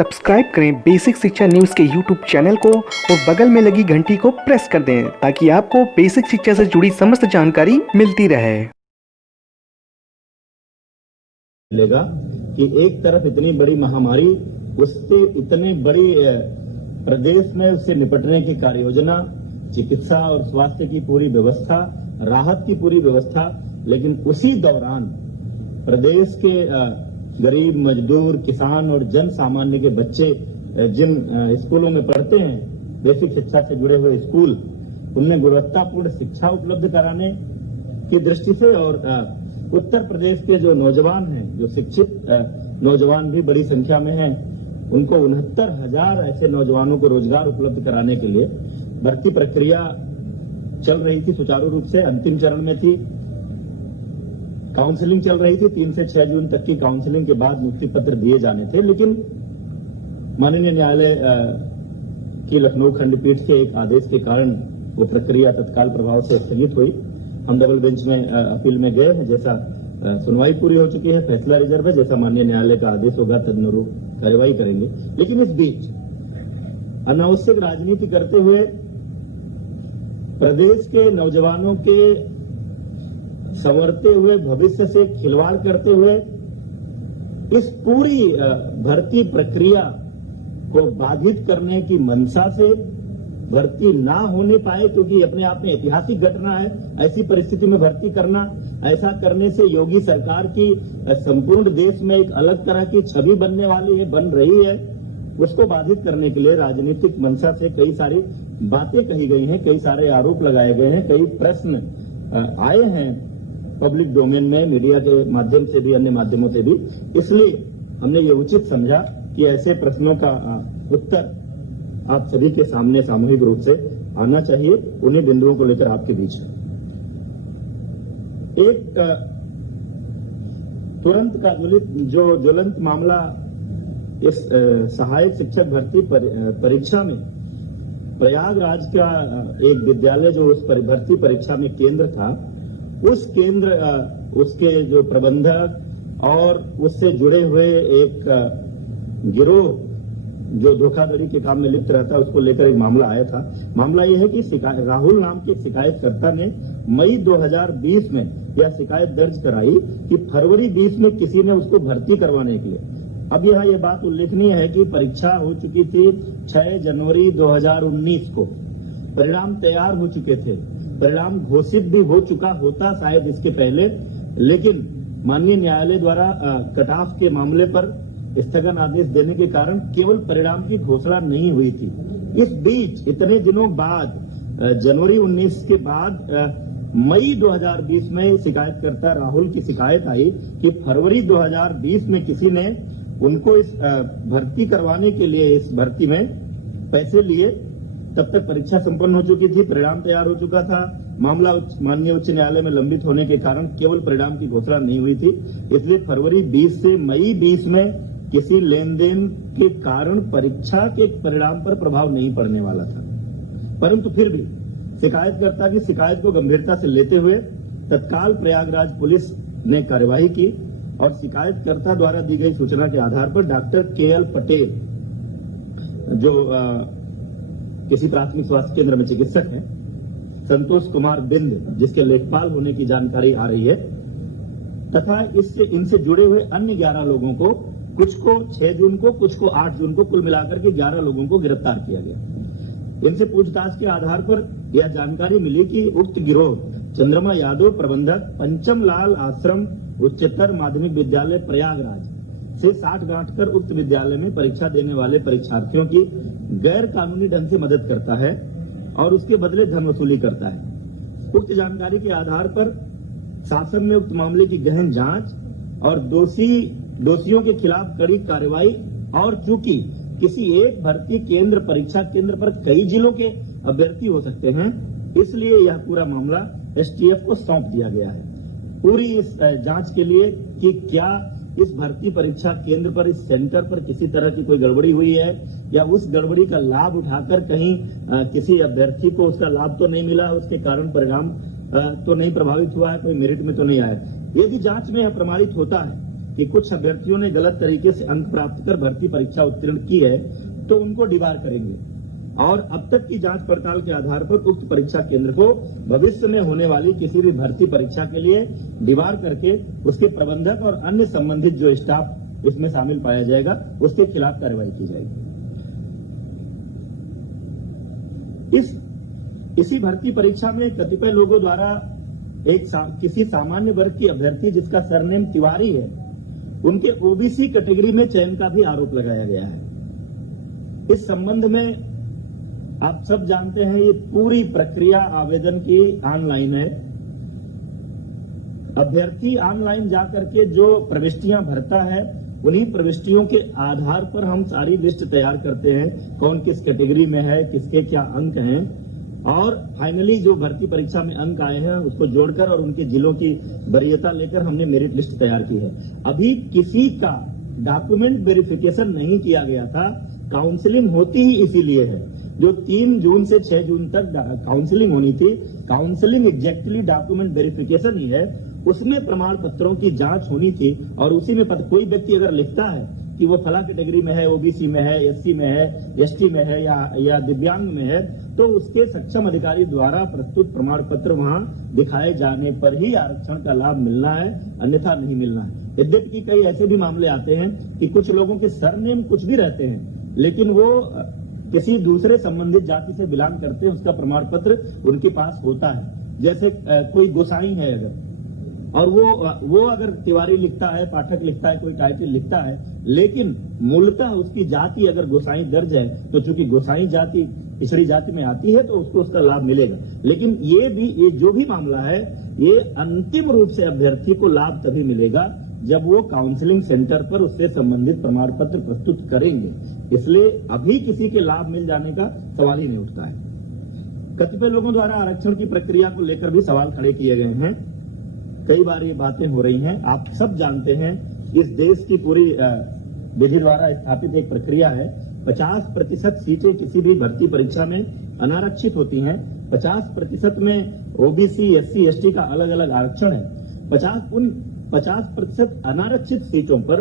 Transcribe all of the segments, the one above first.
Subscribe करें basic शिक्षा news के यूट्यूब चैनल को और बगल में लगी घंटी को प्रेस कर दें ताकि आपको बेसिक शिक्षा से जुड़ी समस्त जानकारी मिलती रहे। मिलेगा कि एक तरफ इतनी बड़ी महामारी, उससे इतने बड़ी प्रदेश में उससे निपटने की कार्य योजना, चिकित्सा और स्वास्थ्य की पूरी व्यवस्था, राहत की पूरी व्यवस्था, लेकिन उसी दौरान प्रदेश के गरीब, मजदूर, किसान और जन सामान्य के बच्चे जिन स्कूलों में पढ़ते हैं, बेसिक शिक्षा से जुड़े हुए स्कूल, उनमें गुणवत्तापूर्ण शिक्षा उपलब्ध कराने की दृष्टि से और उत्तर प्रदेश के जो नौजवान हैं, जो शिक्षित नौजवान भी बड़ी संख्या में हैं, उनको 69,000 ऐसे नौजवानों को रोजगार उपलब्ध कराने के लिए भर्ती प्रक्रिया चल रही थी, सुचारू रूप से अंतिम चरण में थी। काउंसलिंग चल रही थी, 3 से 6 जून तक की काउंसलिंग के बाद नियुक्ति पत्र दिए जाने थे, लेकिन माननीय न्यायालय की लखनऊ खंडपीठ के एक आदेश के कारण वो प्रक्रिया तत्काल प्रभाव से स्थगित हुई। हम डबल बेंच में अपील में गए हैं, जैसा सुनवाई पूरी हो चुकी है, फैसला रिजर्व है, जैसा माननीय न्यायालय का आदेश होगा तदनुरूप कार्यवाही करेंगे। लेकिन इस बीच अनावश्यक राजनीति करते हुए प्रदेश के नौजवानों के संवरते हुए भविष्य से खिलवाड़ करते हुए इस पूरी भर्ती प्रक्रिया को बाधित करने की मंशा से भर्ती ना होने पाए, क्योंकि अपने आप में ऐतिहासिक घटना है ऐसी परिस्थिति में भर्ती करना। ऐसा करने से योगी सरकार की संपूर्ण देश में एक अलग तरह की छवि बनने वाली है, बन रही है। उसको बाधित करने के लिए राजनीतिक मंशा से कई सारी बातें कही गई हैं, कई सारे आरोप लगाए गए हैं, कई प्रश्न आए हैं पब्लिक डोमेन में, मीडिया के माध्यम से भी, अन्य माध्यमों से भी। इसलिए हमने ये उचित समझा कि ऐसे प्रश्नों का उत्तर आप सभी के सामने सामूहिक रूप से आना चाहिए। उन्हीं बिंदुओं को लेकर आपके बीच एक तुरंत का ज्वलंत मामला इस सहायक शिक्षक भर्ती परीक्षा में प्रयागराज का एक विद्यालय जो उस भर्ती परीक्षा में केंद्र था, उस केंद्र उसके जो प्रबंधक और उससे जुड़े हुए एक गिरोह जो धोखाधड़ी के काम में लिप्त रहता है, उसको लेकर एक मामला आया था। मामला यह है कि राहुल नाम के शिकायतकर्ता ने मई 2020 में यह शिकायत दर्ज कराई कि फरवरी 20 में किसी ने उसको भर्ती करवाने के लिए। अब यहाँ ये बात उल्लेखनीय है कि परीक्षा हो चुकी थी 6 जनवरी 2019 को, परिणाम तैयार हो चुके थे, परिणाम घोषित भी हो चुका होता शायद इसके पहले, लेकिन माननीय न्यायालय द्वारा कट ऑफ के मामले पर स्थगन आदेश देने के कारण केवल परिणाम की घोषणा नहीं हुई थी। इस बीच इतने दिनों बाद जनवरी 19 के बाद मई 2020 में शिकायतकर्ता राहुल की शिकायत आई कि फरवरी 2020 में किसी ने उनको इस भर्ती करवाने के लिए इस भर्ती में पैसे लिए। तब तक परीक्षा संपन्न हो चुकी थी, परिणाम तैयार हो चुका था। मामला माननीय उच्च न्यायालय में लंबित होने के कारण केवल परिणाम की घोषणा नहीं हुई थी। इसलिए फरवरी 20 से मई 20 में किसी लेन देन के कारण परीक्षा के परिणाम पर प्रभाव नहीं पड़ने वाला था। परंतु फिर भी शिकायतकर्ता की शिकायत को गंभीरता से लेते हुए तत्काल प्रयागराज पुलिस ने कार्यवाही की और शिकायतकर्ता द्वारा दी गई सूचना के आधार पर डॉक्टर KL पटेल, जो किसी प्राथमिक स्वास्थ्य केंद्र में चिकित्सक हैं, संतोष कुमार बिंद जिसके लेखपाल होने की जानकारी आ रही है, तथा इनसे जुड़े हुए अन्य 11 लोगों को, कुछ को 6 जून को, कुछ को 8 जून को, कुल मिलाकर के 11 लोगों को गिरफ्तार किया गया। इनसे पूछताछ के आधार पर यह जानकारी मिली कि उक्त गिरोह चंद्रमा यादव, प्रबंधक, पंचम लाल आश्रम उच्चतर माध्यमिक विद्यालय प्रयागराज से 60 गांठ कर उक्त विद्यालय में परीक्षा देने वाले परीक्षार्थियों की गैर कानूनी ढंग से मदद करता है और उसके बदले धन वसूली करता है। उक्त जानकारी के आधार पर शासन ने उक्त मामले की गहन जांच और दोषियों के खिलाफ कड़ी कार्रवाई, और चूंकि किसी एक भर्ती केंद्र, परीक्षा केंद्र पर कई जिलों के अभ्यर्थी हो सकते हैं, इसलिए यह पूरा मामला STF को सौंप दिया गया है पूरी इस जांच के लिए कि क्या इस भर्ती परीक्षा केंद्र पर, इस सेंटर पर किसी तरह की कोई गड़बड़ी हुई है या उस गड़बड़ी का लाभ उठाकर कहीं किसी अभ्यर्थी को उसका लाभ तो नहीं मिला, उसके कारण परिणाम तो नहीं प्रभावित हुआ है, कोई मेरिट में तो नहीं आया। यदि जांच में यह प्रमाणित होता है कि कुछ अभ्यर्थियों ने गलत तरीके से अंक प्राप्त कर भर्ती परीक्षा उत्तीर्ण की है तो उनको डिबार करेंगे और अब तक की जांच पड़ताल के आधार पर उक्त परीक्षा केंद्र को भविष्य में होने वाली किसी भी भर्ती परीक्षा के लिए डिबार करके उसके प्रबंधक और अन्य संबंधित जो स्टाफ इसमें शामिल पाया जाएगा उसके खिलाफ कार्रवाई की जाएगी। इसी भर्ती परीक्षा में कतिपय लोगों द्वारा किसी सामान्य वर्ग की अभ्यर्थी जिसका सरनेम तिवारी है उनके ओबीसी कैटेगरी में चयन का भी आरोप लगाया गया है। इस संबंध में आप सब जानते हैं ये पूरी प्रक्रिया आवेदन की ऑनलाइन है। अभ्यर्थी ऑनलाइन जाकर के जो प्रविष्टियां भरता है उन्हीं प्रविष्टियों के आधार पर हम सारी लिस्ट तैयार करते हैं, कौन किस कैटेगरी में है, किसके क्या अंक हैं और फाइनली जो भर्ती परीक्षा में अंक आए हैं उसको जोड़कर और उनके जिलों की वरीयता लेकर हमने मेरिट लिस्ट तैयार की है। अभी किसी का डॉक्यूमेंट वेरिफिकेशन नहीं किया गया था। काउंसलिंग होती ही इसीलिए है। जो 3 जून से 6 जून तक काउंसलिंग होनी थी, काउंसलिंग एग्जैक्टली डॉक्यूमेंट वेरिफिकेशन ही है, उसमें प्रमाण पत्रों की जांच होनी थी और उसी में कोई व्यक्ति अगर लिखता है कि वो फला कैटेगरी में है, ओबीसी में है, एससी में है, एसटी में है या दिव्यांग में है, तो उसके सक्षम अधिकारी द्वारा प्रस्तुत प्रमाण पत्र वहां दिखाए जाने पर ही आरक्षण का लाभ मिलना है, अन्यथा नहीं मिलना है। यद्यपि कि कई ऐसे भी मामले आते हैं कि कुछ लोगों के सरनेम कुछ भी रहते हैं लेकिन वो किसी दूसरे संबंधित जाति से बिलोंग करते हैं, उसका प्रमाण पत्र उनके पास होता है। जैसे कोई गोसाई है अगर और वो अगर तिवारी लिखता है, पाठक लिखता है, कोई टाइटल लिखता है, लेकिन मूलतः उसकी जाति अगर गोसाई दर्ज है तो चूंकि गोसाई जाति पिछड़ी जाति में आती है तो उसको उसका लाभ मिलेगा। लेकिन ये जो भी मामला है ये अंतिम रूप से अभ्यर्थी को लाभ तभी मिलेगा जब वो काउंसलिंग सेंटर पर उससे संबंधित प्रमाण पत्र प्रस्तुत करेंगे। इसलिए अभी किसी के लाभ मिल जाने का सवाल ही नहीं उठता है। कतिपय लोगों द्वारा आरक्षण की प्रक्रिया को लेकर भी सवाल खड़े किए गए हैं। कई बार ये बातें हो रही हैं। आप सब जानते हैं इस देश की पूरी विधि द्वारा स्थापित एक प्रक्रिया है। 50% सीटें किसी भी भर्ती परीक्षा में अनारक्षित होती हैं। 50% में ओबीसी, एससी, एसटी का अलग अलग आरक्षण है। 50% अनारक्षित सीटों पर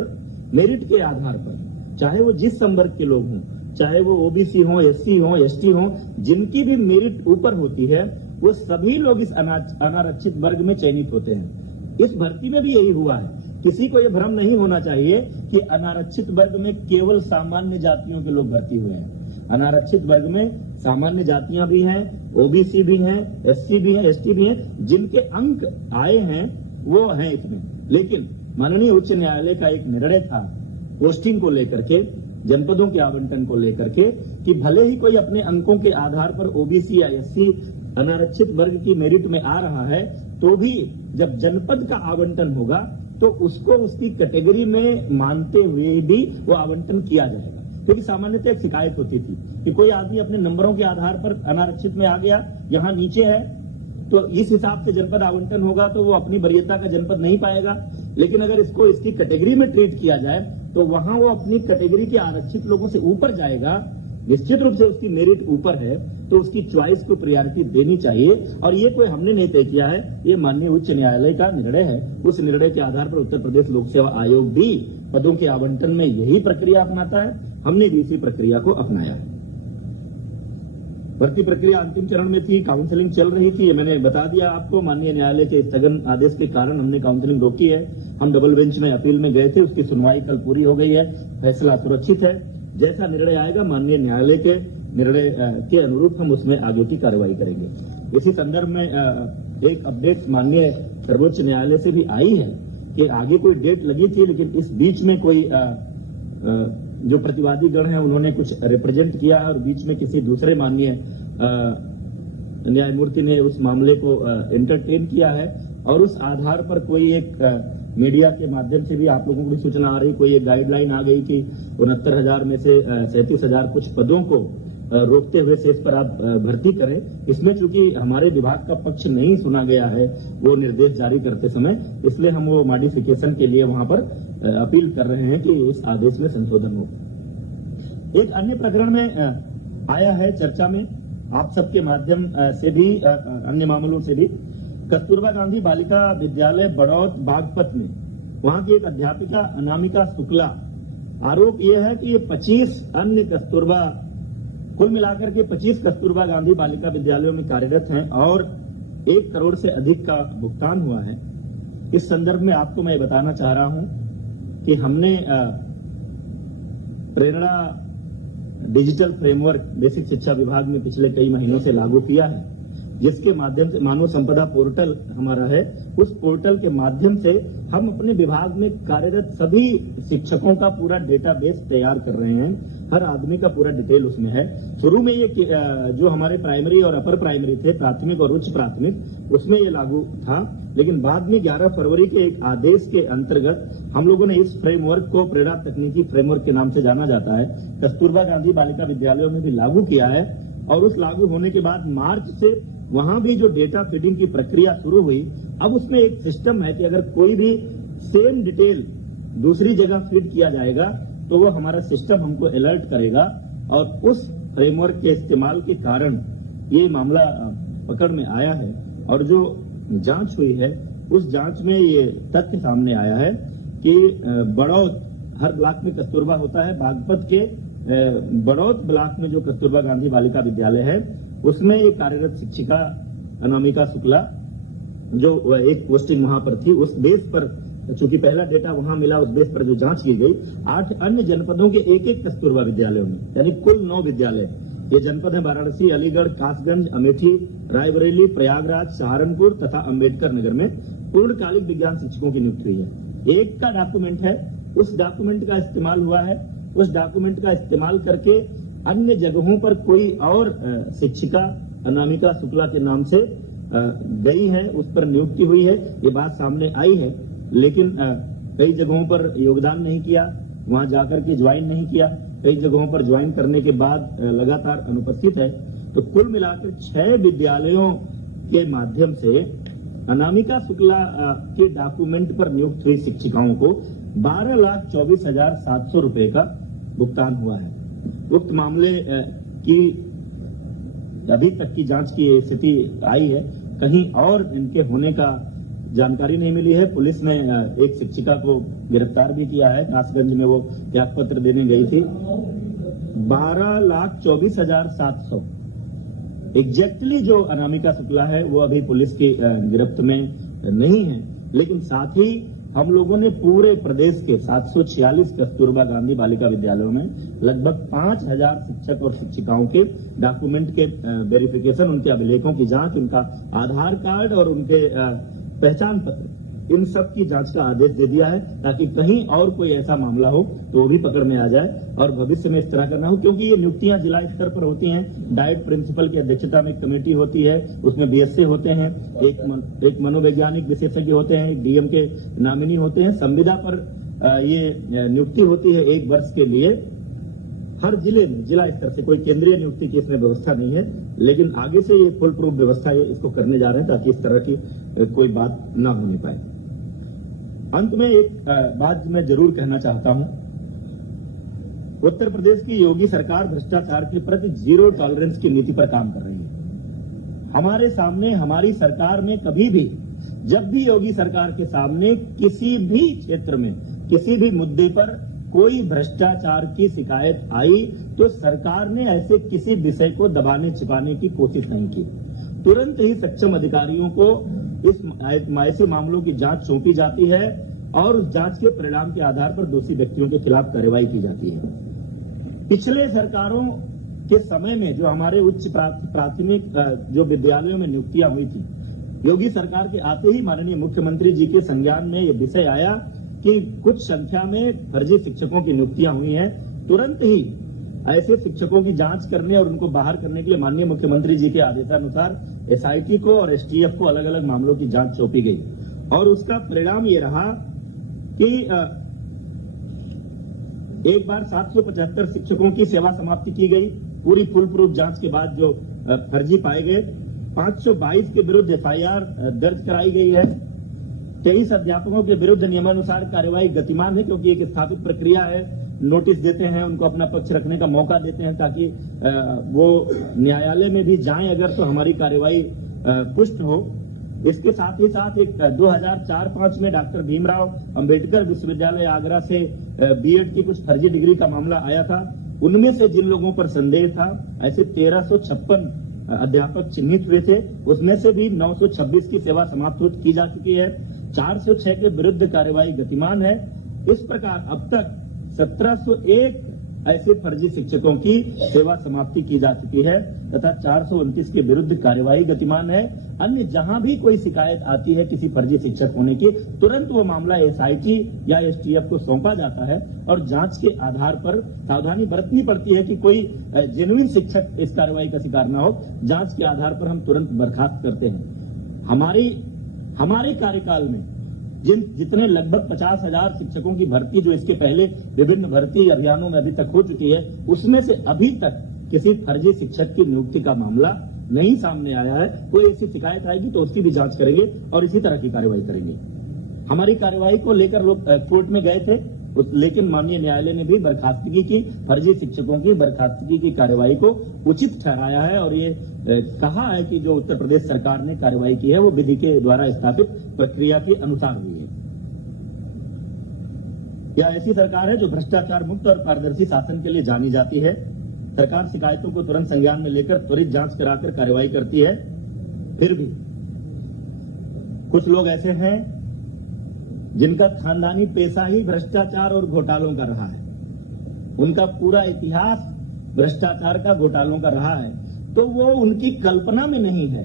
मेरिट के आधार पर, चाहे वो जिस संवर्ग के लोग हों, चाहे वो ओबीसी हों, एससी हों, एसटी हों, जिनकी भी मेरिट ऊपर होती है वो सभी लोग इस अनारक्षित वर्ग में चयनित होते हैं। इस भर्ती में भी यही हुआ है। किसी को यह भ्रम नहीं होना चाहिए कि अनारक्षित वर्ग में केवल सामान्य जातियों के लोग भर्ती हुए हैं। अनारक्षित वर्ग में सामान्य जातियां भी हैं, ओबीसी भी हैं, एससी भी हैं, एसटी भी हैं। जिनके अंक आए हैं वो हैं इसमें। लेकिन माननीय उच्च न्यायालय का एक निर्णय था पोस्टिंग को लेकर के, जनपदों के आवंटन को लेकर के, कि भले ही कोई अपने अंकों के आधार पर ओबीसी या एससी अनारक्षित वर्ग की मेरिट में आ रहा है तो भी जब जनपद का आवंटन होगा तो उसको उसकी कैटेगरी में मानते हुए भी वो आवंटन किया जाएगा। क्योंकि सामान्यतः एक शिकायत होती थी कि कोई आदमी अपने नंबरों के आधार पर अनारक्षित में आ गया, यहाँ नीचे है, तो इस हिसाब से जनपद आवंटन होगा तो वो अपनी वरीयता का जनपद नहीं पाएगा। लेकिन अगर इसको इसकी कैटेगरी में ट्रीट किया जाए तो वहां वो अपनी कैटेगरी के आरक्षित लोगों से ऊपर जाएगा। निश्चित रूप से उसकी मेरिट ऊपर है तो उसकी चॉइस को प्रायोरिटी देनी चाहिए। और ये कोई हमने नहीं तय किया है, ये माननीय उच्च न्यायालय का निर्णय है। उस निर्णय के आधार पर उत्तर प्रदेश लोक सेवा आयोग भी पदों के आवंटन में यही प्रक्रिया अपनाता है। हमने भी इसी प्रक्रिया को अपनाया है। भर्ती प्रक्रिया अंतिम चरण में थी, काउंसलिंग चल रही थी, ये मैंने बता दिया आपको। माननीय न्यायालय के स्थगन आदेश के कारण हमने काउंसलिंग रोकी है। हम डबल बेंच में अपील में गए थे, उसकी सुनवाई कल पूरी हो गई है। फैसला सुरक्षित है। जैसा निर्णय आएगा माननीय न्यायालय के निर्णय के अनुरूप हम उसमें आगे की कार्रवाई करेंगे। इसी संदर्भ में एक अपडेट माननीय सर्वोच्च न्यायालय से भी आई है कि आगे कोई डेट लगी थी, लेकिन इस बीच में कोई जो प्रतिवादी गण है उन्होंने कुछ रिप्रेजेंट किया है और बीच में किसी दूसरे माननीय न्यायमूर्ति ने उस मामले को एंटरटेन किया है और उस आधार पर कोई एक मीडिया के माध्यम से भी आप लोगों को भी सूचना आ रही, कोई एक गाइडलाइन आ गई कि 69,000 में से 37,000 कुछ पदों को रोकते हुए शेष पर आप भर्ती करें। इसमें चूंकि हमारे विभाग का पक्ष नहीं सुना गया है वो निर्देश जारी करते समय, इसलिए हम वो मॉडिफिकेशन के लिए वहां पर अपील कर रहे हैं कि उस आदेश में संशोधन हो। एक अन्य प्रकरण में आया है चर्चा में आप सबके माध्यम से भी, अन्य मामलों से भी, कस्तूरबा गांधी बालिका विद्यालय बड़ौत बागपत में वहां की एक अध्यापिका अनामिका शुक्ला, आरोप यह है कि ये 25 अन्य कस्तूरबा, कुल मिलाकर के 25 कस्तूरबा गांधी बालिका विद्यालयों में कार्यरत हैं और 1 करोड़ से अधिक का भुगतान हुआ है। इस संदर्भ में आपको मैं बताना चाह रहा हूं कि हमने प्रेरणा डिजिटल फ्रेमवर्क बेसिक शिक्षा विभाग में पिछले कई महीनों से लागू किया है, जिसके माध्यम से मानव संपदा पोर्टल हमारा है। उस पोर्टल के माध्यम से हम अपने विभाग में कार्यरत सभी शिक्षकों का पूरा डेटाबेस तैयार कर रहे हैं। हर आदमी का पूरा डिटेल उसमें है। शुरू में ये जो हमारे प्राइमरी और अपर प्राइमरी थे, प्राथमिक और उच्च प्राथमिक, उसमें ये लागू था, लेकिन बाद में 11 फरवरी के एक आदेश के अंतर्गत हम लोगों ने इस फ्रेमवर्क को प्रेरणा तकनीकी फ्रेमवर्क के नाम से जाना जाता है, कस्तूरबा गांधी बालिका विद्यालयों में भी लागू किया है। और उस लागू होने के बाद मार्च से वहां भी जो डेटा फीडिंग की प्रक्रिया शुरू हुई, अब उसमें एक सिस्टम है कि अगर कोई भी सेम डिटेल दूसरी जगह फीड किया जाएगा तो वो हमारा सिस्टम हमको अलर्ट करेगा। और उस फ्रेमवर्क के इस्तेमाल के कारण ये मामला पकड़ में आया है। और जो जांच हुई है उस जांच में ये तथ्य सामने आया है कि बड़ौत, हर ब्लॉक में कस्तूरबा होता है, बागपत के बड़ौत ब्लॉक में जो कस्तूरबा गांधी बालिका विद्यालय है उसमें एक कार्यरत शिक्षिका अनामिका शुक्ला, जो एक पोस्टिंग वहां पर थी, उस बेस पर चूंकि पहला डेटा वहां मिला, उस बेस पर जो जांच की गई, 8 अन्य जनपदों के एक कस्तूरबा विद्यालयों में, यानी कुल 9 विद्यालय। ये जनपद है वाराणसी, अलीगढ़, कासगंज, अमेठी, रायबरेली, प्रयागराज, सहारनपुर तथा अंबेडकर नगर में पूर्णकालिक विज्ञान शिक्षकों की नियुक्ति हुई है। एक का डॉक्यूमेंट है, उस डॉक्यूमेंट का इस्तेमाल हुआ है। उस डॉक्यूमेंट का इस्तेमाल करके अन्य जगहों पर कोई और शिक्षिका अनामिका शुक्ला के नाम से गई है, उस पर नियुक्ति हुई है, ये बात सामने आई है। लेकिन कई जगहों पर योगदान नहीं किया, वहां जाकर के ज्वाइन नहीं किया, कई जगहों पर ज्वाइन करने के बाद लगातार अनुपस्थित है। तो कुल मिलाकर 6 विद्यालयों के माध्यम से अनामिका शुक्ला के डॉक्यूमेंट पर नियुक्त हुई शिक्षिकाओं को 12,24,700 रुपए का भुगतान हुआ है। उक्त मामले की अभी तक की जांच की स्थिति आई है, कहीं और इनके होने का जानकारी नहीं मिली है। पुलिस ने एक शिक्षिका को गिरफ्तार भी किया है, कासगंज में वो त्यागपत्र देने गई थी। 12,24,700 एग्जैक्टली जो अनामिका शुक्ला है वो अभी पुलिस की गिरफ्त में नहीं है। लेकिन साथ ही हम लोगों ने पूरे प्रदेश के 746 कस्तूरबा गांधी बालिका विद्यालयों में लगभग 5,000 शिक्षक और शिक्षिकाओं के डॉक्यूमेंट के वेरिफिकेशन, उनके अभिलेखों की जांच, उनका आधार कार्ड और उनके पहचान पत्र, इन सब की जांच का आदेश दे दिया है, ताकि कहीं और कोई ऐसा मामला हो तो वो भी पकड़ में आ जाए और भविष्य में इस तरह करना हो। क्योंकि ये नियुक्तियां जिला स्तर पर होती हैं, डाइट प्रिंसिपल की अध्यक्षता में एक कमेटी होती है, उसमें बीएससी होते हैं, एक मनोवैज्ञानिक विशेषज्ञ होते हैं, एक डीएम के नॉमिनी होते हैं। संविदा पर ये नियुक्ति होती है 1 वर्ष के लिए। हर जिले में जिला स्तर से कोई केंद्रीय नियुक्ति की इसमें व्यवस्था नहीं है, लेकिन आगे से ये फुल प्रूफ व्यवस्था ये इसको करने जा रहे हैं ताकि इस तरह की कोई बात ना होने पाए। अंत में एक बात मैं जरूर कहना चाहता हूं, उत्तर प्रदेश की योगी सरकार भ्रष्टाचार के प्रति 0 टॉलरेंस की नीति पर काम कर रही है। हमारे सामने, हमारी सरकार में कभी भी, जब भी योगी सरकार के सामने किसी भी क्षेत्र में, किसी भी मुद्दे पर कोई भ्रष्टाचार की शिकायत आई तो सरकार ने ऐसे किसी विषय को दबाने छिपाने की कोशिश नहीं की। तुरंत ही सक्षम अधिकारियों को इस ऐसे मामलों की जांच सौंपी जाती है और उस जांच के परिणाम के आधार पर दोषी व्यक्तियों के खिलाफ कार्रवाई की जाती है। पिछले सरकारों के समय में जो हमारे उच्च प्राथमिक जो विद्यालयों में नियुक्तियां हुई थी, योगी सरकार के आते ही माननीय मुख्यमंत्री जी के संज्ञान में ये विषय आया कि कुछ संख्या में फर्जी शिक्षकों की नियुक्तियां हुई हैं। तुरंत ही ऐसे शिक्षकों की जांच करने और उनको बाहर करने के लिए माननीय मुख्यमंत्री जी के आदेशानुसार एसआईटी को और एसटीएफ को अलग अलग मामलों की जांच सौंपी गई और उसका परिणाम ये रहा कि एक बार 775 शिक्षकों की सेवा समाप्ति की गई। पूरी फुल प्रूफ जांच के बाद जो फर्जी पाए गए, 522 के विरुद्ध एफआईआर दर्ज कराई गई है। 23 अध्यापकों के विरुद्ध नियमानुसार कार्यवाही गतिमान है, क्योंकि एक स्थापित प्रक्रिया है। नोटिस देते हैं, उनको अपना पक्ष रखने का मौका देते हैं ताकि वो न्यायालय में भी जाएं अगर तो हमारी कार्यवाही पुष्ट हो। इसके साथ ही साथ एक 2004-05 में डॉक्टर भीमराव अंबेडकर विश्वविद्यालय आगरा से बीएड की कुछ फर्जी डिग्री का मामला आया था। उनमें से जिन लोगों पर संदेह था, ऐसे 1356 अध्यापक चिन्हित हुए थे, उसमें से भी 926 की सेवा समाप्त की जा चुकी है। 406 के विरुद्ध कार्यवाही गतिमान है। इस प्रकार अब तक 1701 ऐसे फर्जी शिक्षकों की सेवा समाप्ति की जा चुकी है तथा 429 के विरुद्ध कार्यवाही गतिमान है। अन्य जहां भी कोई शिकायत आती है किसी फर्जी शिक्षक होने की, तुरंत वो मामला एसआईटी या एसटीएफ को सौंपा जाता है और जांच के आधार पर सावधानी बरतनी पड़ती है कि कोई जेन्युइन शिक्षक इस कार्रवाई का शिकार न हो। जांच के आधार पर हम तुरंत बर्खास्त करते हैं। हमारे कार्यकाल में जितने लगभग 50,000 शिक्षकों की भर्ती जो इसके पहले विभिन्न भर्ती अभियानों में अभी तक हो चुकी है, उसमें से अभी तक किसी फर्जी शिक्षक की नियुक्ति का मामला नहीं सामने आया है। कोई ऐसी शिकायत आएगी तो उसकी भी जांच करेंगे और इसी तरह की कार्रवाई करेंगे। हमारी कार्रवाई को लेकर लोग कोर्ट में गए थे, लेकिन माननीय न्यायालय ने भी बर्खास्तगी की, फर्जी शिक्षकों की बर्खास्तगी की कार्रवाई को उचित ठहराया है और ये कहा है कि जो उत्तर प्रदेश सरकार ने कार्रवाई की है वो विधि के द्वारा स्थापित प्रक्रिया के अनुसार हुई है। यह ऐसी सरकार है जो भ्रष्टाचार मुक्त और पारदर्शी शासन के लिए जानी जाती है। सरकार शिकायतों को तुरंत संज्ञान में लेकर त्वरित जांच कराकर कार्रवाई करती है। फिर भी कुछ लोग ऐसे हैं जिनका खानदानी पेशा ही भ्रष्टाचार और घोटालों का रहा है, उनका पूरा इतिहास भ्रष्टाचार का, घोटालों का रहा है, तो वो उनकी कल्पना में नहीं है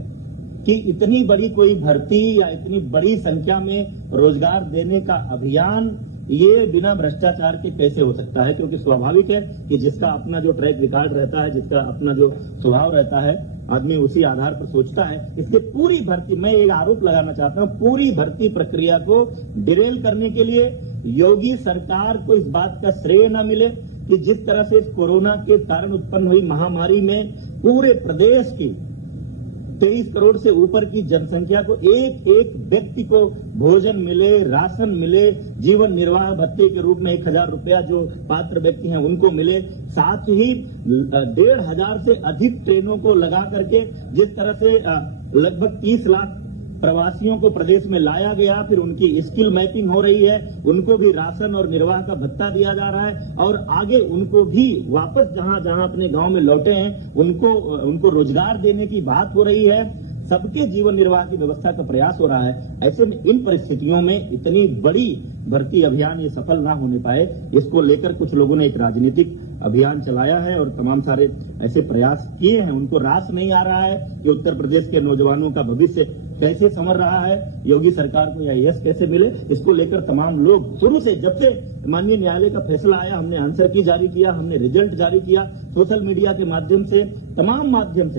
कि इतनी बड़ी कोई भर्ती या इतनी बड़ी संख्या में रोजगार देने का अभियान ये बिना भ्रष्टाचार के कैसे हो सकता है। क्योंकि स्वाभाविक है कि जिसका अपना जो ट्रैक रिकॉर्ड रहता है, जिसका अपना जो स्वभाव रहता है, आदमी उसी आधार पर सोचता है। इसके पूरी भर्ती, मैं एक आरोप लगाना चाहता हूं, पूरी भर्ती प्रक्रिया को डिरेल करने के लिए योगी सरकार को इस बात का श्रेय न मिले कि जिस तरह से इस कोरोना के कारण उत्पन्न हुई महामारी में पूरे प्रदेश की 23 करोड़ से ऊपर की जनसंख्या को एक एक व्यक्ति को भोजन मिले, राशन मिले, जीवन निर्वाह भत्ते के रूप में 1,000 रुपया जो पात्र व्यक्ति हैं उनको मिले, साथ ही 1,500 से अधिक ट्रेनों को लगा करके जिस तरह से लगभग 30 लाख प्रवासियों को प्रदेश में लाया गया, फिर उनकी स्किल मैपिंग हो रही है, उनको भी राशन और निर्वाह का भत्ता दिया जा रहा है और आगे उनको भी वापस जहां जहां अपने गांव में लौटे हैं उनको रोजगार देने की बात हो रही है। सबके जीवन निर्वाह की व्यवस्था का प्रयास हो रहा है। ऐसे में इन परिस्थितियों में इतनी बड़ी भर्ती अभियान ये सफल ना होने पाए, इसको लेकर कुछ लोगों ने एक राजनीतिक अभियान चलाया है और तमाम सारे ऐसे प्रयास किए हैं। उनको रास नहीं आ रहा है कि उत्तर प्रदेश के नौजवानों का भविष्य कैसे संवर रहा है, योगी सरकार को यह यश कैसे मिले, इसको लेकर तमाम लोग शुरू से, जब से माननीय न्यायालय का फैसला आया, हमने आंसर की जारी किया, हमने रिजल्ट जारी किया, सोशल मीडिया के माध्यम से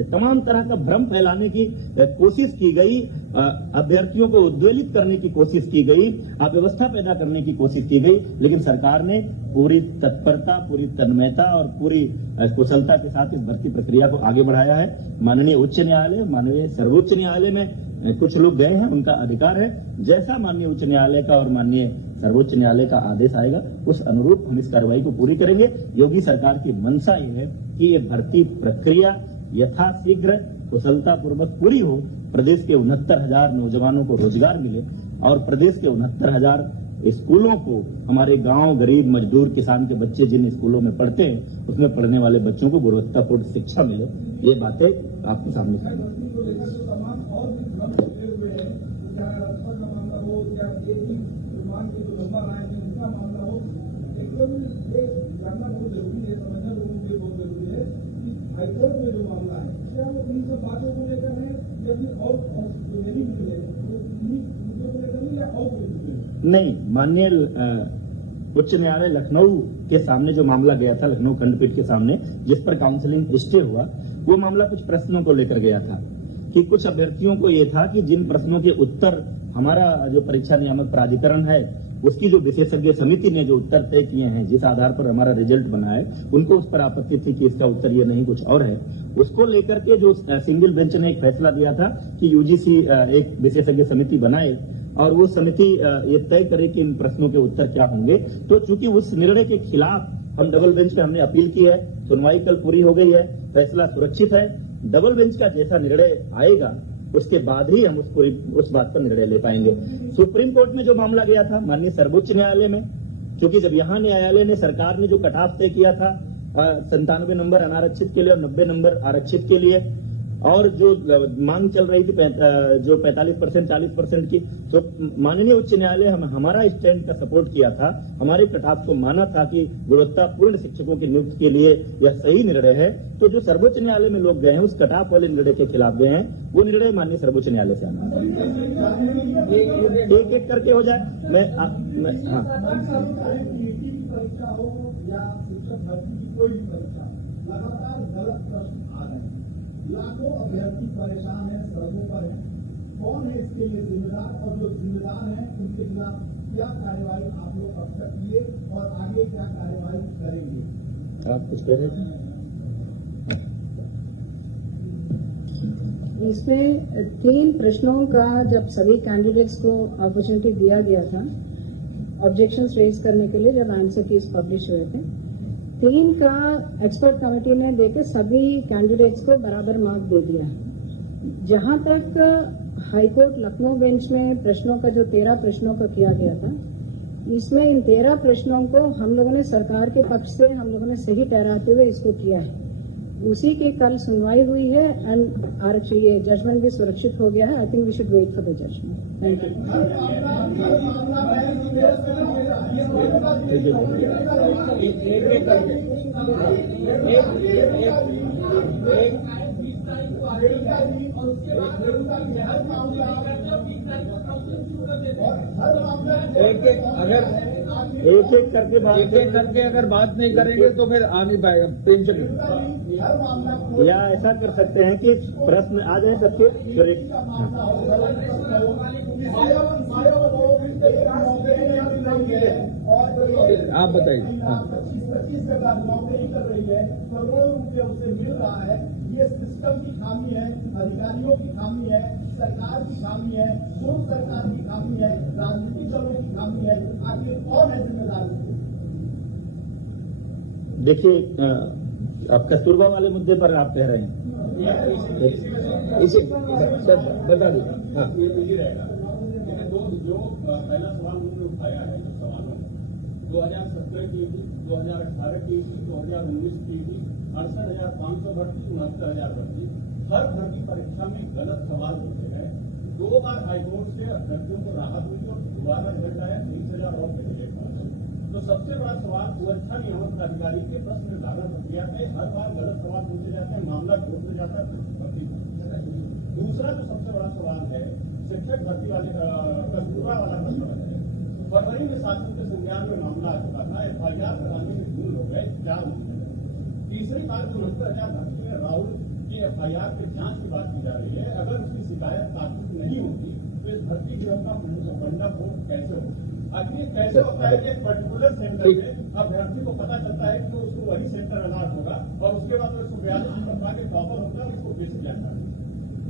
तमाम तरह का भ्रम फैलाने की कोशिश की गई, अभ्यर्थियों को उद्वेलित करने की कोशिश की गई, अव्यवस्था पैदा करने की कोशिश की गई, लेकिन सरकार ने पूरी तत्परता, पूरी तन्मयता और पूरी कुशलता के साथ इस भर्ती प्रक्रिया को आगे बढ़ाया है। माननीय उच्च न्यायालय, माननीय सर्वोच्च न्यायालय में कुछ लोग गए हैं, उनका अधिकार है। जैसा माननीय उच्च न्यायालय का और माननीय सर्वोच्च न्यायालय का आदेश आएगा उस अनुरूप हम इस कार्रवाई को पूरी करेंगे। योगी सरकार की मंशा ये है कि ये भर्ती प्रक्रिया यथाशीघ्र कुशलता पूर्वक पूरी हो, प्रदेश के 69,000 नौजवानों को रोजगार मिले और प्रदेश के 69,000 स्कूलों को, हमारे गांव गरीब मजदूर किसान के बच्चे जिन स्कूलों में पढ़ते हैं उसमें पढ़ने वाले बच्चों को गुणवत्तापूर्ण शिक्षा मिले। ये बातें आपके सामने जानना बहुत जरूरी है, समझना लोगों के लिए बहुत जरूरी है कि हाईकोर्ट में जो मामला है क्या वो इन सब बातों को लेकर है या फिर और जो नहीं मिले मुद्दों को लेकर या और नहीं। माननीय उच्च न्यायालय लखनऊ के सामने जो मामला गया था, लखनऊ खंडपीठ के सामने, जिस पर काउंसलिंग स्टे हुआ, वो मामला कुछ प्रश्नों को लेकर गया था कि कुछ अभ्यर्थियों को ये था कि जिन प्रश्नों के उत्तर हमारा जो परीक्षा नियामक प्राधिकरण है उसकी जो विशेषज्ञ समिति ने जो उत्तर तय किए हैं, जिस आधार पर हमारा रिजल्ट बना है, उनको उस पर आपत्ति थी कि इसका उत्तर ये नहीं कुछ और है। उसको लेकर के जो सिंगल बेंच ने एक फैसला दिया था कि यूजीसी एक विशेषज्ञ समिति बनाए और वो समिति ये तय करे कि इन प्रश्नों के उत्तर क्या होंगे। तो चूंकि उस निर्णय के खिलाफ हम डबल बेंच पे हमने अपील की है, सुनवाई कल पूरी हो गई है, फैसला सुरक्षित है। डबल बेंच का जैसा निर्णय आएगा उसके बाद ही हम उस बात पर निर्णय ले पाएंगे। सुप्रीम कोर्ट में जो मामला गया था माननीय सर्वोच्च न्यायालय में, क्योंकि जब यहाँ न्यायालय ने, सरकार ने जो कट ऑफ तय किया था 97 नंबर अनारक्षित के लिए और 90 नंबर आरक्षित के लिए, और जो मांग चल रही थी जो 45% 40% की, तो माननीय उच्च न्यायालय हमारा स्टैंड का सपोर्ट किया था, हमारे कट ऑफ को माना था कि गुणवत्तापूर्ण शिक्षकों की नियुक्ति के लिए यह सही निर्णय है। तो जो सर्वोच्च न्यायालय में लोग गए हैं उस कट ऑफ वाले निर्णय के खिलाफ गए हैं, वो निर्णय माननीय सर्वोच्च न्यायालय से आना। एक एक करके हो जाए। मैं हाँ, परीक्षा हो या शिक्षक भर्ती की कोई भी परीक्षा, लगातार गलत प्रश्न आ रहे हैं, लाखों अभ्यर्थी परेशान हैं, सड़कों पर हैं। कौन है इसके लिए जिम्मेदार, और जो जिम्मेदार हैं उनके खिलाफ क्या कार्यवाही आप लोग अब तक किए और आगे क्या कार्यवाही करेंगे? आप कुछ कह रहे थे? इसमें 3 प्रश्नों का जब सभी कैंडिडेट्स को अपॉर्चुनिटी दिया गया था ऑब्जेक्शंस रेज करने के लिए, जब आंसर कीज पब्लिश हुए थे, 3 का एक्सपर्ट कमेटी ने देके सभी कैंडिडेट्स को बराबर मार्क दे दिया। जहां तक हाईकोर्ट लखनऊ बेंच में प्रश्नों का जो 13 प्रश्नों का किया गया था, इसमें इन 13 प्रश्नों को हम लोगों ने सरकार के पक्ष से हम लोगों ने सही ठहराते हुए इसको किया है। उसी की कल सुनवाई हुई है एंड आरक्षण ये जजमेंट भी सुरक्षित हो गया है। I think we should wait for the judgement. Thank एक एक करके अगर बात नहीं करेंगे तो फिर आगे पाएगा पेंशन। या ऐसा कर सकते हैं कि प्रश्न आ जाए सबके, फिर एक आप बताइए। 25,000 नौकरी कर रही है, करोड़ों रुपये उसे मिल रहा है। ये सिस्टम की खामी है, अधिकारियों की खामी है, सरकार की खामी है, पूर्व सरकार की खामी है, राजनीतिक दलों की खामी है। आखिर कौन है जिम्मेदार? देखिए, आप कस्तूरबा वाले मुद्दे पर आप कह रहे हैं, इसे बता दीजिए। हाँ, जो पहला सवाल उन्होंने उठाया है, जो सवालों 2017 की थी, 2018 की थी, 2019 की थी, 68,500 भर्ती, 69,000 भर्ती। हर भर्ती परीक्षा में गलत सवाल पूछे गए। 2 बार हाईकोर्ट से अभ्यर्थियों को राहत मिली और दोबारा रिजल्ट आया 30,000 और भेजे। तो सबसे बड़ा सवाल सुरक्षा नियामक अधिकारी के प्रश्न निर्धारण प्रक्रिया में हर बार गलत सवाल पूछे जाते हैं, मामला घोट जाता है। दूसरा जो सबसे बड़ा सवाल है शिक्षक भर्ती वाले कस्तूरबा वाला प्रश्न है। फरवरी में शासन के संज्ञान में मामला आ चुका था, FIR कराने में भूल हो गए, क्या तीसरी बार 69,000 भर्ती में राहुल की FIR के जांच की बात की जा रही है। अगर उसकी शिकायत तात्विक नहीं होती तो इस भर्ती गिरोह का फंडा फोड़ कैसे होगा? आखिर ये कैसे होता है कि एक पर्टिकुलर सेंटर में अभ्यर्थी को पता चलता है कि उसको वही सेंटर अलाट होगा और उसके बाद 142 नंबर पा के टॉपर होता है, उसको बेसिक जाता है।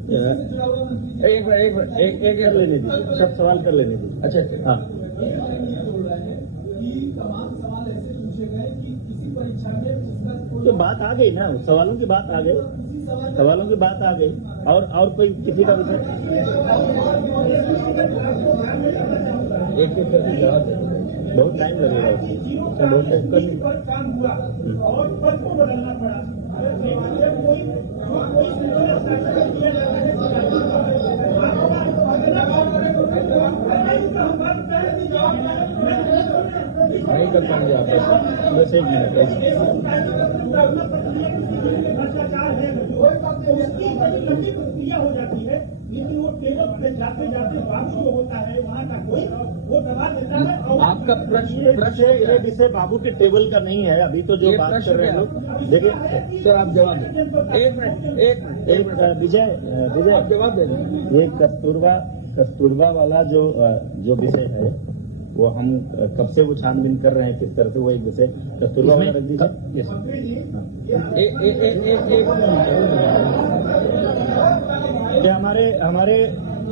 एक कर लेने दीजिए, सब सवाल कर लेने दीजिए। अच्छा, हाँ, तमाम सवाल ऐसे पूछे गए कि किसी परीक्षा में तो बात आ गई ना, सवालों की बात आ गई, सवालों की बात आ गई। और कोई किसी का विषय एक एक करके जवाब देंगे। बहुत टाइम लगेगा उसमें, बहुत टाइम कर काम हुआ और पद को बदलना पड़ा। नहीं कर पाएंगे आप। बस 1 मिनट। भ्रष्टाचार है, उसकी बड़ी लंबी प्रक्रिया हो जाती है, लेकिन वो टेबल पे जाते जाते बाबू जो होता है वहाँ का कोई वो दबा देता है। और आपका ये विषय बाबू के टेबल का नहीं है। अभी तो जो बात कर रहे हैं लोग, देखिए सर आप जवाब दें। एक मिनट विजय आप जवाब दे दें। ये कस्तूरबा वाला जो विषय है वो हम कब से वो छानबीन कर रहे हैं, किस तरह से वो एक विषय कस्तूरबा वाला रख दीजिए।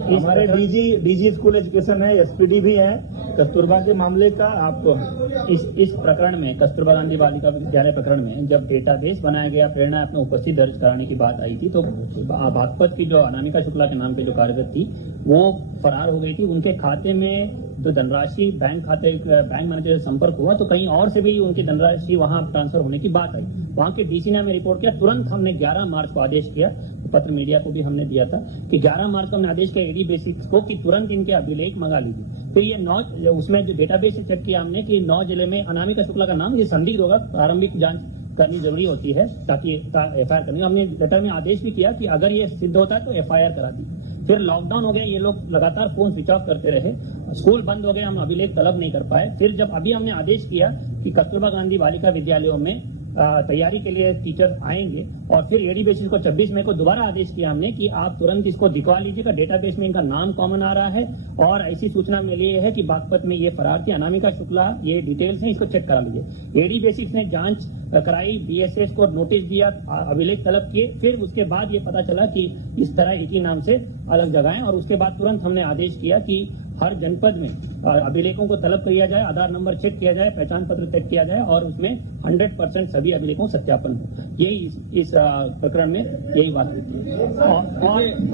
हमारे डीजी स्कूल एजुकेशन है, SPD भी है, कस्तूरबा के मामले का आप इस प्रकरण में, कस्तूरबा गांधी बालिका विद्यालय प्रकरण में जब डेटाबेस बनाया गया, प्रेरणा ऐप में उपस्थित दर्ज कराने की बात आई थी, तो बागपत की जो अनामिका शुक्ला के नाम पे जो कार्यरत थी वो फरार हो गई थी। उनके खाते में जो धनराशि बैंक मैनेजर से संपर्क हुआ तो कहीं और से भी उनकी धनराशि वहां ट्रांसफर होने की बात आई। वहां के डीसी ने हमें रिपोर्ट किया। तुरंत हमने 11 मार्च को आदेश किया, पत्र मीडिया को भी हमने दिया था कि 11 मार्च को हमने आदेश किया एडी बेसिक्स को कि तुरंत इनके अभिलेख मंगा लीजिए। फिर ये 9 उसमें जो डेटाबेस से चेक किया हमने कि 9 जिले में अनामिका शुक्ला का नाम ये संदिग्ध होगा, प्रारंभिक जांच करनी जरूरी होती है ताकि एफआईआर करनी। हमने लेटर में आदेश भी किया कि अगर ये सिद्ध होता है तो एफआईआर करा दी। फिर लॉकडाउन हो गया, ये लोग लगातार फोन स्विच ऑफ करते रहे, स्कूल बंद हो गए, हम अभिलेख तलब नहीं कर पाए। फिर जब अभी हमने आदेश किया कि कस्तूरबा गांधी बालिका विद्यालयों में तैयारी के लिए टीचर आएंगे और फिर एडी बेसिस को 26 मई को दोबारा आदेश किया हमने कि आप तुरंत इसको दिखवा लीजिएगा, डेटाबेस में इनका नाम कॉमन आ रहा है और ऐसी सूचना मिली है कि बागपत में ये फरार थी अनामिका शुक्ला, ये डिटेल्स हैं, इसको चेक करा लीजिए। एडी बेसिक्स ने जांच कराई, बीएसएस को नोटिस दिया, अभिलेख तलब किए। फिर उसके बाद ये पता चला कि इस तरह एक ही नाम से अलग जगह है और उसके बाद तुरंत हमने आदेश किया कि हर जनपद में अभिलेखों को तलब किया जाए, आधार नंबर चेक किया जाए, पहचान पत्र चेक किया जाए और उसमें 100% सभी अभिलेखों सत्यापन हो। यही इस प्रकरण में यही बात होती है।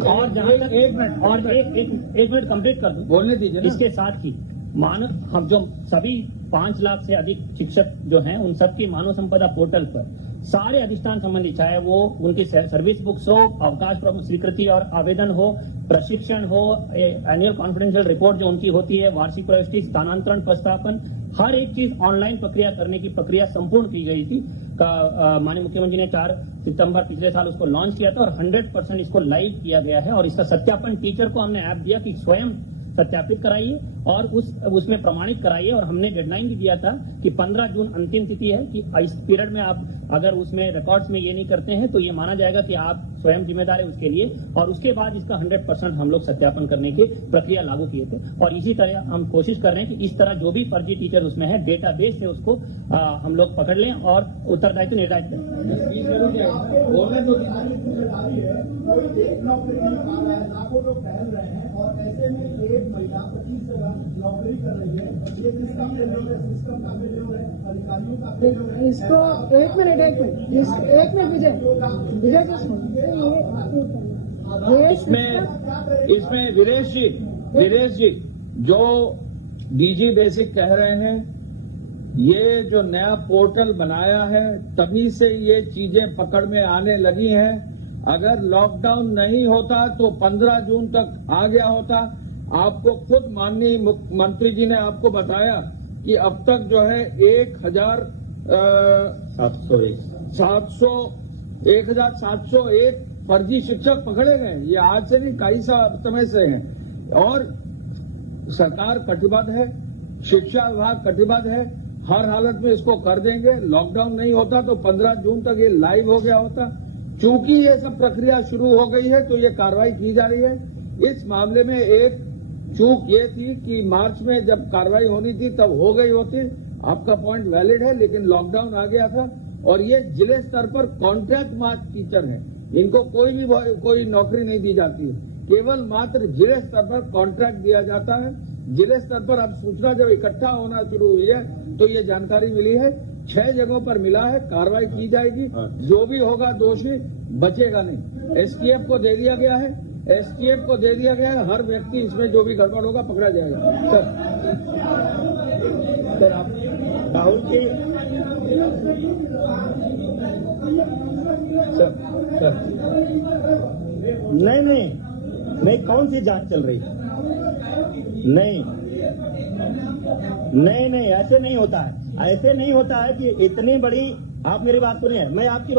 और जहां तक एक मिनट कंप्लीट कर दूं, बोलने दीजिए। इसके साथ ही हम जो सभी 5 लाख से अधिक शिक्षक जो हैं उन सबकी मानव संपदा पोर्टल पर सारे अधिष्ठान संबंधी, चाहे वो उनकी सर्विस बुक्स हो, अवकाश स्वीकृति और आवेदन हो, प्रशिक्षण हो, एनुअल कॉन्फिडेंशियल रिपोर्ट जो उनकी होती है, वार्षिक प्रविष्टि, स्थानांतरण प्रस्तापन, हर एक चीज ऑनलाइन प्रक्रिया करने की प्रक्रिया संपूर्ण की गई थी। माननीय मुख्यमंत्री ने 4 सितंबर पिछले साल उसको लॉन्च किया था और 100% इसको लाइव किया गया है और इसका सत्यापन टीचर को हमने ऐप दिया कि स्वयं सत्यापित कराइए और उसमें प्रमाणित कराइए। और हमने डेडलाइन भी दिया था कि 15 जून अंतिम तिथि है कि इस पीरियड में आप अगर उसमें रिकॉर्ड्स में ये नहीं करते हैं तो ये माना जाएगा कि आप स्वयं जिम्मेदार है उसके लिए। और उसके बाद इसका 100% हम लोग सत्यापन करने की प्रक्रिया लागू किए थे और इसी तरह हम कोशिश कर रहे हैं कि इस तरह जो भी फर्जी टीचर उसमें है डेटाबेस से उसको हम लोग पकड़ लें और उत्तरदायित्व निर्धारित करें। बोलने तो कोई एक नौकरी नहीं पा रहा है, लाखों लोग टहल रहे हैं और ऐसे में एक महिला 25 जगह नौकरी कर रही है। ये सिस्टम का फेल्योर है, अधिकारियों का फेल्योर है। इसको एक मिनट विजय इसमें वीरेश जी जो डीजी बेसिक कह रहे हैं, ये जो नया पोर्टल बनाया है तभी से ये चीजें पकड़ में आने लगी हैं। अगर लॉकडाउन नहीं होता तो 15 जून तक आ गया होता। आपको खुद माननीय मुख्यमंत्री जी ने आपको बताया कि अब तक जो है 1701 फर्जी शिक्षक पकड़े गए। ये आज से नहीं, कई समय से हैं और सरकार कटिबद्ध है, शिक्षा विभाग कटिबद्ध है, हर हालत में इसको कर देंगे। लॉकडाउन नहीं होता तो 15 जून तक ये लाइव हो गया होता। चूंकि ये सब प्रक्रिया शुरू हो गई है तो ये कार्रवाई की जा रही है। इस मामले में एक चूक ये थी कि मार्च में जब कार्रवाई होनी थी तब हो गई होती। आपका पॉइंट वैलिड है, लेकिन लॉकडाउन आ गया था और ये जिले स्तर पर कॉन्ट्रैक्ट मार्च टीचर हैं, इनको कोई नौकरी नहीं दी जाती है, केवल मात्र जिले स्तर पर कॉन्ट्रैक्ट दिया जाता है। जिले स्तर पर अब सूचना जब इकट्ठा होना शुरू हुई है तो ये जानकारी मिली है, 6 जगहों पर मिला है, कार्रवाई की जाएगी। जो भी होगा दोषी बचेगा नहीं। एसटीएफ को दे दिया गया है, हर व्यक्ति इसमें जो भी गड़बड़ होगा पकड़ा जाएगा। सर आप राहुल के सर नहीं कौन सी जांच चल रही है? नहीं ऐसे नहीं होता है कि इतनी बड़ी, आप मेरी बात सुनिए, मैं आपकी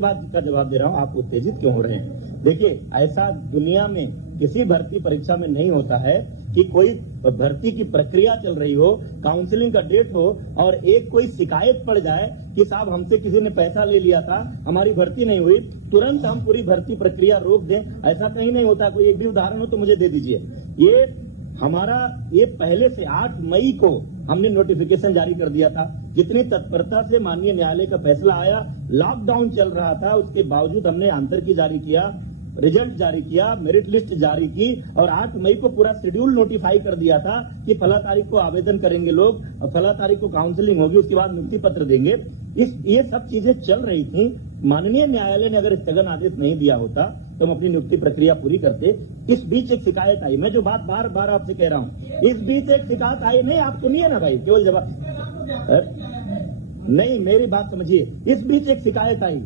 बात का जवाब दे रहा हूं, आप उत्तेजित क्यों हो रहे हैं? देखिए, ऐसा दुनिया में किसी भर्ती परीक्षा में नहीं होता है कि कोई भर्ती की प्रक्रिया चल रही हो, काउंसलिंग का डेट हो और एक कोई शिकायत पड़ जाए कि साहब हमसे किसी ने पैसा ले लिया था, हमारी भर्ती नहीं हुई, तुरंत हम पूरी भर्ती प्रक्रिया रोक दें। ऐसा कहीं नहीं होता। कोई एक भी उदाहरण हो तो मुझे दे दीजिए। ये पहले से 8 मई को हमने नोटिफिकेशन जारी कर दिया था। जितनी तत्परता से माननीय न्यायालय का फैसला आया, लॉकडाउन चल रहा था, उसके बावजूद हमने आंतर की जारी किया। रिजल्ट जारी किया, मेरिट लिस्ट जारी की और 8 मई को पूरा शेड्यूल नोटिफाई कर दिया था कि फला तारीख को आवेदन करेंगे लोग और फला तारीख को काउंसलिंग होगी, उसके बाद नियुक्ति पत्र देंगे। ये सब चीजें चल रही थी। माननीय न्यायालय ने अगर स्थगन आदेश नहीं दिया होता तो हम अपनी नियुक्ति प्रक्रिया पूरी करते। इस बीच एक शिकायत आई, मैं जो बात बार बार आपसे कह रहा हूं, इस बीच एक शिकायत आई, नहीं आप सुनिए ना भाई, केवल जवाब नहीं, मेरी बात समझिए। इस बीच एक शिकायत आई,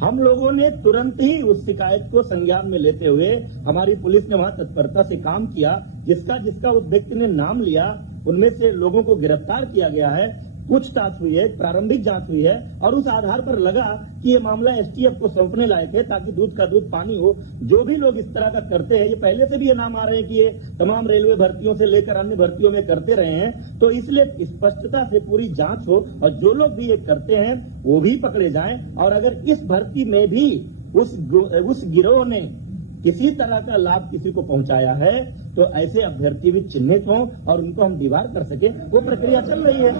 हम लोगों ने तुरंत ही उस शिकायत को संज्ञान में लेते हुए हमारी पुलिस ने वहां तत्परता से काम किया। जिसका उस व्यक्ति ने नाम लिया उनमें से लोगों को गिरफ्तार किया गया है, पूछताछ हुई है, प्रारंभिक जांच हुई है और उस आधार पर लगा कि ये मामला एसटीएफ को सौंपने लायक है ताकि दूध का दूध पानी हो। जो भी लोग इस तरह का करते हैं, ये पहले से भी ये नाम आ रहे हैं कि ये तमाम रेलवे भर्तियों से लेकर अन्य भर्तियों में करते रहे हैं, तो इसलिए स्पष्टता से पूरी जांच हो और जो लोग भी ये करते हैं वो भी पकड़े जाएं। और अगर इस भर्ती में भी उस गिरोह ने किसी तरह का लाभ किसी को पहुंचाया है तो ऐसे अभ्यर्थी भी चिन्हित हों और उनको हम दीवार कर सके, वो प्रक्रिया चल रही है।